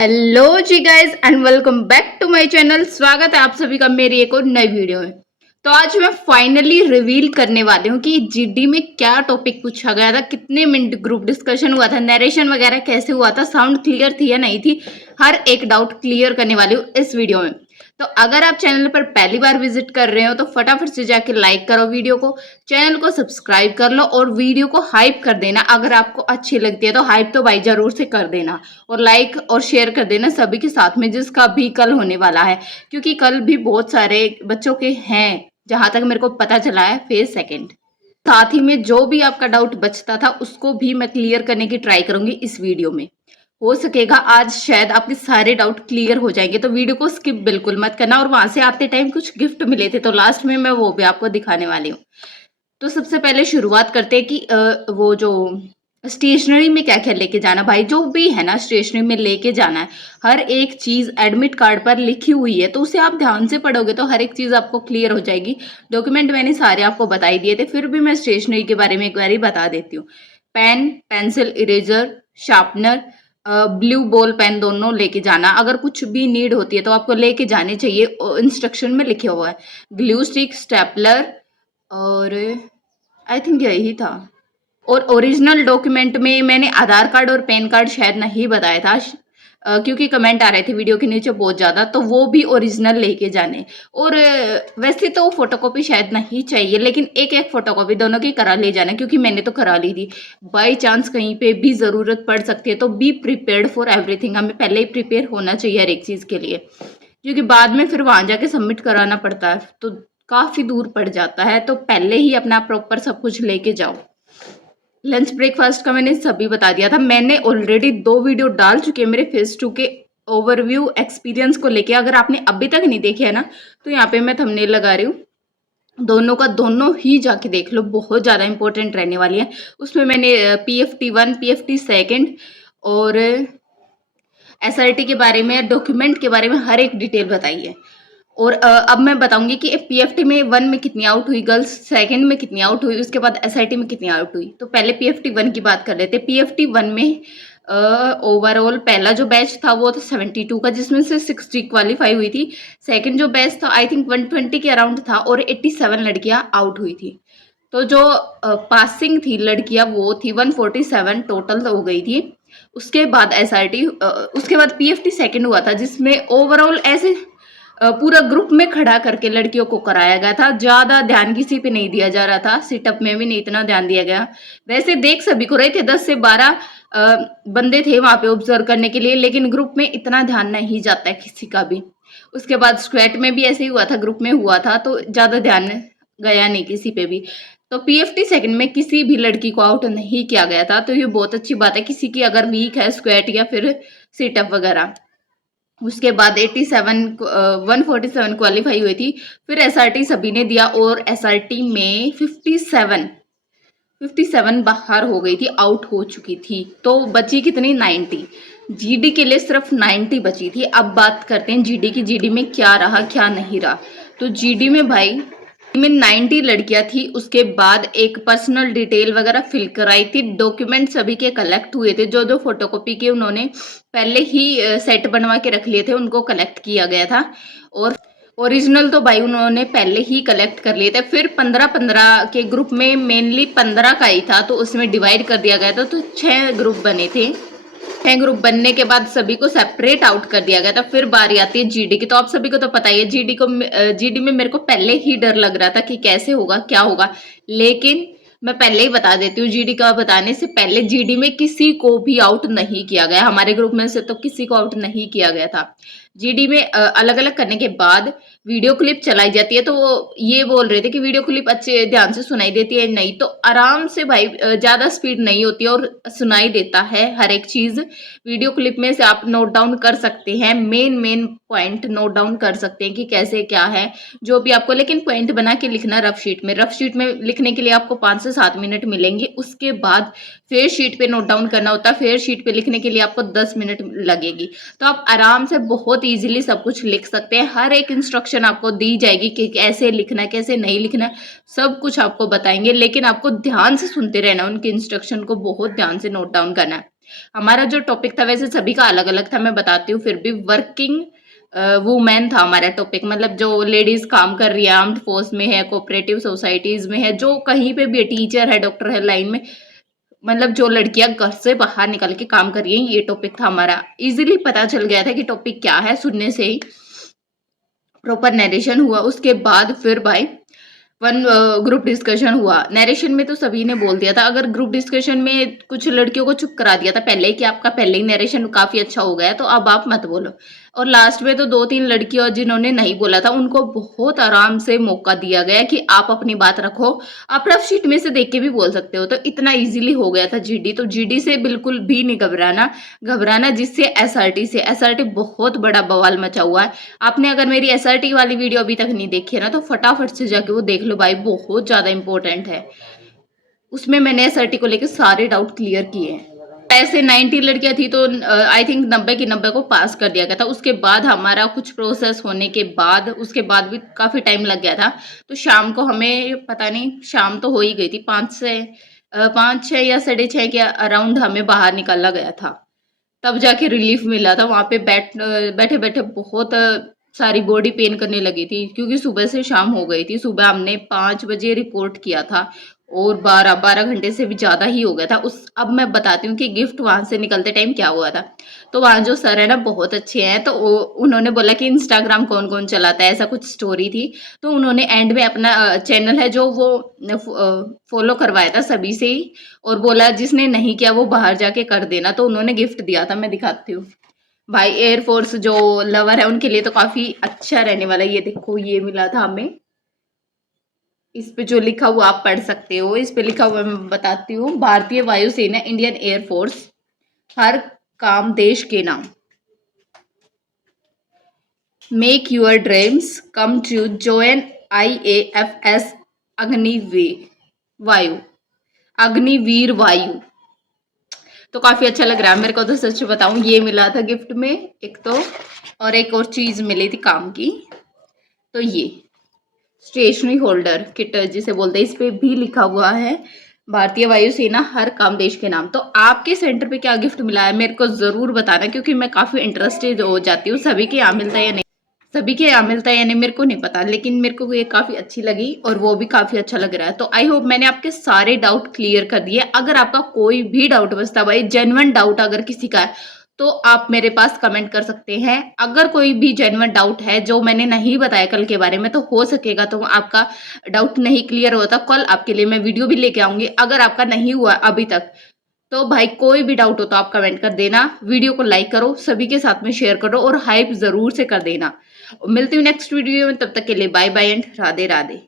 Hello जी guys and welcome back to my channel. स्वागत है आप सभी का मेरी एक और नई वीडियो में। तो आज मैं फाइनली रिवील करने वाली हूँ कि जीडी में क्या टॉपिक पूछा गया था, कितने मिनट ग्रुप डिस्कशन हुआ था, नरेशन वगैरह कैसे हुआ था, साउंड क्लियर थी या नहीं थी, हर एक डाउट क्लियर करने वाली हूँ इस वीडियो में। तो अगर आप चैनल पर पहली बार विजिट कर रहे हो तो फटाफट से जाके लाइक करो वीडियो को, चैनल को सब्सक्राइब कर लो और वीडियो को हाइप कर देना। अगर आपको अच्छी लगती है तो हाइप तो भाई जरूर से कर देना और लाइक और शेयर कर देना सभी के साथ में, जिसका भी कल होने वाला है, क्योंकि कल भी बहुत सारे बच्चों के हैं जहां तक मेरे को पता चला है फेज सेकंड। साथ ही में जो भी आपका डाउट बचता था उसको भी मैं क्लियर करने की ट्राई करूंगी इस वीडियो में। हो सकेगा आज शायद आपके सारे डाउट क्लियर हो जाएंगे, तो वीडियो को स्किप बिल्कुल मत करना। और वहां से आते टाइम कुछ गिफ्ट मिले थे तो लास्ट में मैं वो भी आपको दिखाने वाली हूँ। तो सबसे पहले शुरुआत करते हैं कि वो जो स्टेशनरी में क्या क्या लेके जाना, भाई जो भी है ना स्टेशनरी में लेके जाना है, हर एक चीज एडमिट कार्ड पर लिखी हुई है, तो उसे आप ध्यान से पढ़ोगे तो हर एक चीज आपको क्लियर हो जाएगी। डॉक्यूमेंट मैंने सारे आपको बता ही दिए थे, फिर भी मैं स्टेशनरी के बारे में एक बार बता देती हूँ। Pen, pencil, eraser, sharpener, blue ball pen दोनों लेके जाना। अगर कुछ भी नीड होती है तो आपको लेके जाने चाहिए, इंस्ट्रक्शन में लिखे हुआ है। ग्लू स्टिक, स्टेपलर और आई थिंक यही था। और ओरिजिनल डॉक्यूमेंट में मैंने आधार कार्ड और पैन कार्ड शायद नहीं बताया था, क्योंकि कमेंट आ रहे थे वीडियो के नीचे बहुत ज़्यादा, तो वो भी ओरिजिनल लेके जाने। और वैसे तो फोटोकॉपी शायद नहीं चाहिए, लेकिन एक एक फोटोकॉपी दोनों की करा ले जाना, क्योंकि मैंने तो करा ली थी। बाई चांस कहीं पे भी ज़रूरत पड़ सकती है, तो बी प्रिपेयर्ड फॉर एवरीथिंग। हमें पहले ही प्रिपेयर होना चाहिए हर एक चीज़ के लिए, क्योंकि बाद में फिर वहाँ जाके सबमिट कराना पड़ता है तो काफ़ी दूर पड़ जाता है। तो पहले ही अपना प्रॉपर सब कुछ लेके जाओ। लंच ब्रेकफास्ट का मैंने सभी बता दिया था। मैंने ऑलरेडी 2 वीडियो डाल चुके हैं मेरे फेज 2 के ओवरव्यू एक्सपीरियंस को लेके। अगर आपने अभी तक नहीं देखे है ना, तो यहाँ पे मैं थंबनेल लगा रही हूँ, दोनों का दोनों ही जाके देख लो, बहुत ज़्यादा इंपॉर्टेंट रहने वाली है। उसमें मैंने PFT 1, PFT 2 और SRT के बारे में, डॉक्यूमेंट के बारे में हर एक डिटेल बताई है। और अब मैं बताऊंगी कि PFT में 1 में कितनी आउट हुई गर्ल्स, सेकंड में कितनी आउट हुई, उसके बाद SRT में कितनी आउट हुई। तो पहले PFT 1 की बात कर लेते हैं। PFT 1 में ओवरऑल पहला जो बैच था वो था 72 का, जिसमें से 60 क्वालिफाई हुई थी। सेकंड जो बैच था आई थिंक 120 के अराउंड था और 87 लड़कियां आउट हुई थी। तो जो पासिंग थी लड़कियां वो थी 147 टोटल हो गई थी। उसके बाद SRT, उसके बाद PFT सेकंड हुआ था, जिसमें ओवरऑल ऐसे पूरा ग्रुप में खड़ा करके लड़कियों को कराया गया था। ज्यादा ध्यान किसी पे नहीं दिया जा रहा था, सिटअप में भी नहीं इतना ध्यान दिया गया। वैसे देख सभी को रहे थे, 10 से 12 बंदे थे वहां पे ऑब्जर्व करने के लिए, लेकिन ग्रुप में इतना ध्यान नहीं जाता है किसी का भी। उसके बाद स्क्वैट में भी ऐसे ही हुआ था, ग्रुप में हुआ था तो ज्यादा ध्यान गया नहीं किसी पे भी। तो PFT सेकंड में किसी भी लड़की को आउट नहीं किया गया था, तो ये बहुत अच्छी बात है। किसी की अगर वीक है स्क्वैट या फिर सिटअप वगैरह। उसके बाद 147 क्वालिफाई हुई थी। फिर SRT सभी ने दिया और SRT में 57 बाहर हो गई थी, आउट हो चुकी थी। तो बची कितनी, 90। GD के लिए सिर्फ 90 बची थी। अब बात करते हैं GD की। GD में क्या रहा क्या नहीं रहा। तो GD में भाई में 90 लड़कियां थी। उसके बाद एक पर्सनल डिटेल वगैरह फिल कराई थी। डॉक्यूमेंट सभी के कलेक्ट हुए थे, जो जो फोटोकॉपी के उन्होंने पहले ही सेट बनवा के रख लिए थे उनको कलेक्ट किया गया था। और ओरिजिनल तो भाई उन्होंने पहले ही कलेक्ट कर लिए थे। फिर 15-15 के ग्रुप में, मेनली 15 का ही था, तो उसमें डिवाइड कर दिया गया था, तो 6 ग्रुप बने थे। 6 ग्रुप बनने के बाद सभी को सेपरेट आउट कर दिया गया था। फिर बारी आती है GD की। तो आप सभी को तो पता ही है, GD में मेरे को पहले ही डर लग रहा था कि कैसे होगा क्या होगा, लेकिन मैं पहले ही बता देती हूँ, GD का बताने से पहले GD में किसी को भी आउट नहीं किया गया। हमारे ग्रुप में से तो किसी को आउट नहीं किया गया था। GD में अलग अलग करने के बाद वीडियो क्लिप चलाई जाती है, तो वो ये बोल रहे थे कि वीडियो क्लिप अच्छे ध्यान से सुनाई देती है नहीं, तो आराम से भाई, ज्यादा स्पीड नहीं होती और सुनाई देता है हर एक चीज। वीडियो क्लिप में से आप नोट डाउन कर सकते हैं, मेन पॉइंट नोट डाउन कर सकते हैं कि कैसे क्या है जो भी आपको, लेकिन पॉइंट बना के लिखना रफ शीट में। रफ शीट में लिखने के लिए आपको 5 से 7 मिनट मिलेंगे। उसके बाद फेयर शीट पे नोट डाउन करना होता है। फेयर शीट पे लिखने के लिए आपको 10 मिनट लगेगी। तो आप आराम से बहुत इजीली सब कुछ लिख सकते हैं। हर एक इंस्ट्रक्शन आपको दी जाएगी कि कैसे लिखना है कैसे नहीं लिखना है, सब कुछ आपको बताएंगे, लेकिन आपको ध्यान से सुनते रहना, उनके इंस्ट्रक्शन को बहुत ध्यान से नोट डाउन करना है। हमारा जो टॉपिक था वैसे सभी का अलग अलग था, मैं बताती हूँ, फिर भी वर्किंग वुमेन था हमारा टॉपिक, मतलब जो लेडीज काम कर रही है, आर्म्ड फोर्स में है, कोऑपरेटिव सोसाइटीज में है, जो कहीं पे भी है, टीचर है, डॉक्टर है, लाइन में, मतलब जो लड़कियां घर से बाहर निकल के काम कर रही हैं, ये टॉपिक था हमारा। इजीली पता चल गया था कि टॉपिक क्या है, सुनने से ही प्रॉपर नरेशन हुआ। उसके बाद फिर भाई वन ग्रुप डिस्कशन हुआ। नरेशन में तो सभी ने बोल दिया था, अगर ग्रुप डिस्कशन में कुछ लड़कियों को चुप करा दिया था पहले ही कि आपका पहले ही नरेशन काफी अच्छा हो गया तो अब आप मत बोलो, और लास्ट में तो 2-3 लड़कियों जिन्होंने नहीं बोला था उनको बहुत आराम से मौका दिया गया कि आप अपनी बात रखो, आप रफ शीट में से देख के भी बोल सकते हो। तो इतना इजीली हो गया था जीडी। तो जीडी से बिल्कुल भी नहीं घबराना जिससे एसआरटी से, एसआरटी बहुत बड़ा बवाल मचा हुआ है। आपने अगर मेरी एसआरटी वाली वीडियो अभी तक नहीं देखी है ना तो फटाफट से जाके वो देख लो भाई, बहुत ज्यादा इंपॉर्टेंट है। उसमें मैंने एसआरटी को लेकर सारे डाउट क्लियर किए हैं। ऐसे 90 लड़कियां थी तो आई थिंक 90 की 90 को पास कर दिया गया था। उसके बाद हमारा कुछ प्रोसेस होने के बाद, उसके बाद भी काफी टाइम लग गया था। तो शाम को हमें पता नहीं, शाम तो हो ही गई थी, 5-6 या 6:30 के अराउंड हमें बाहर निकाला गया था। तब जाके रिलीफ मिला था। वहां पे बैठे बैठे बहुत सारी बॉडी पेन करने लगी थी क्योंकि सुबह से शाम हो गई थी। सुबह हमने 5 बजे रिपोर्ट किया था और 12 घंटे से भी ज़्यादा ही हो गया था। अब मैं बताती हूँ कि गिफ्ट वहां से निकलते टाइम क्या हुआ था। तो वहाँ जो सर है ना बहुत अच्छे हैं, तो उन्होंने बोला कि इंस्टाग्राम कौन कौन चलाता है, ऐसा कुछ स्टोरी थी। तो उन्होंने एंड में अपना चैनल है जो वो फॉलो करवाया था सभी से ही, और बोला जिसने नहीं किया वो बाहर जाके कर देना। तो उन्होंने गिफ्ट दिया था, मैं दिखाती हूँ भाई। एयरफोर्स जो लवर है उनके लिए तो काफी अच्छा रहने वाला है। ये देखो, ये मिला था हमें। इस पे जो लिखा हुआ आप पढ़ सकते हो। इस पे लिखा हुआ मैं बताती हूँ, भारतीय वायुसेना, इंडियन एयरफोर्स, हर काम देश के नाम, make your dreams come true, join IAFS, वायु अग्निवीर वायु। तो काफी अच्छा लग रहा है मेरे को तो, सच बताऊं। ये मिला था गिफ्ट में एक तो, और एक और चीज मिली थी काम की। तो ये स्टेशनरी होल्डर किट जिसे बोलते हैं, इस पे भी लिखा हुआ है भारतीय वायुसेना, हर काम देश के नाम। तो आपके सेंटर पे क्या गिफ्ट मिला है मेरे को जरूर बताना, क्योंकि मैं काफी इंटरेस्टेड हो जाती हूँ। सभी के यहाँ मिलता है या नहीं, सभी के यहाँ मिलता है या नहीं मेरे को नहीं पता, लेकिन मेरे को ये काफी अच्छी लगी और वो भी काफी अच्छा लग रहा है। तो आई होप मैंने आपके सारे डाउट क्लियर कर दिए। अगर आपका कोई भी डाउट बचता भाई, जेन्युइन डाउट अगर किसी का है तो आप मेरे पास कमेंट कर सकते हैं। अगर कोई भी जेन्युइन डाउट है जो मैंने नहीं बताया कल के बारे में, तो हो सकेगा तो आपका डाउट नहीं क्लियर होता, कल आपके लिए मैं वीडियो भी लेके आऊंगी। अगर आपका नहीं हुआ अभी तक तो भाई कोई भी डाउट हो तो आप कमेंट कर देना, वीडियो को लाइक करो, सभी के साथ में शेयर करो और हाइप जरूर से कर देना। मिलती हूँ नेक्स्ट वीडियो में, तब तक के लिए bye bye and Radhe Radhe.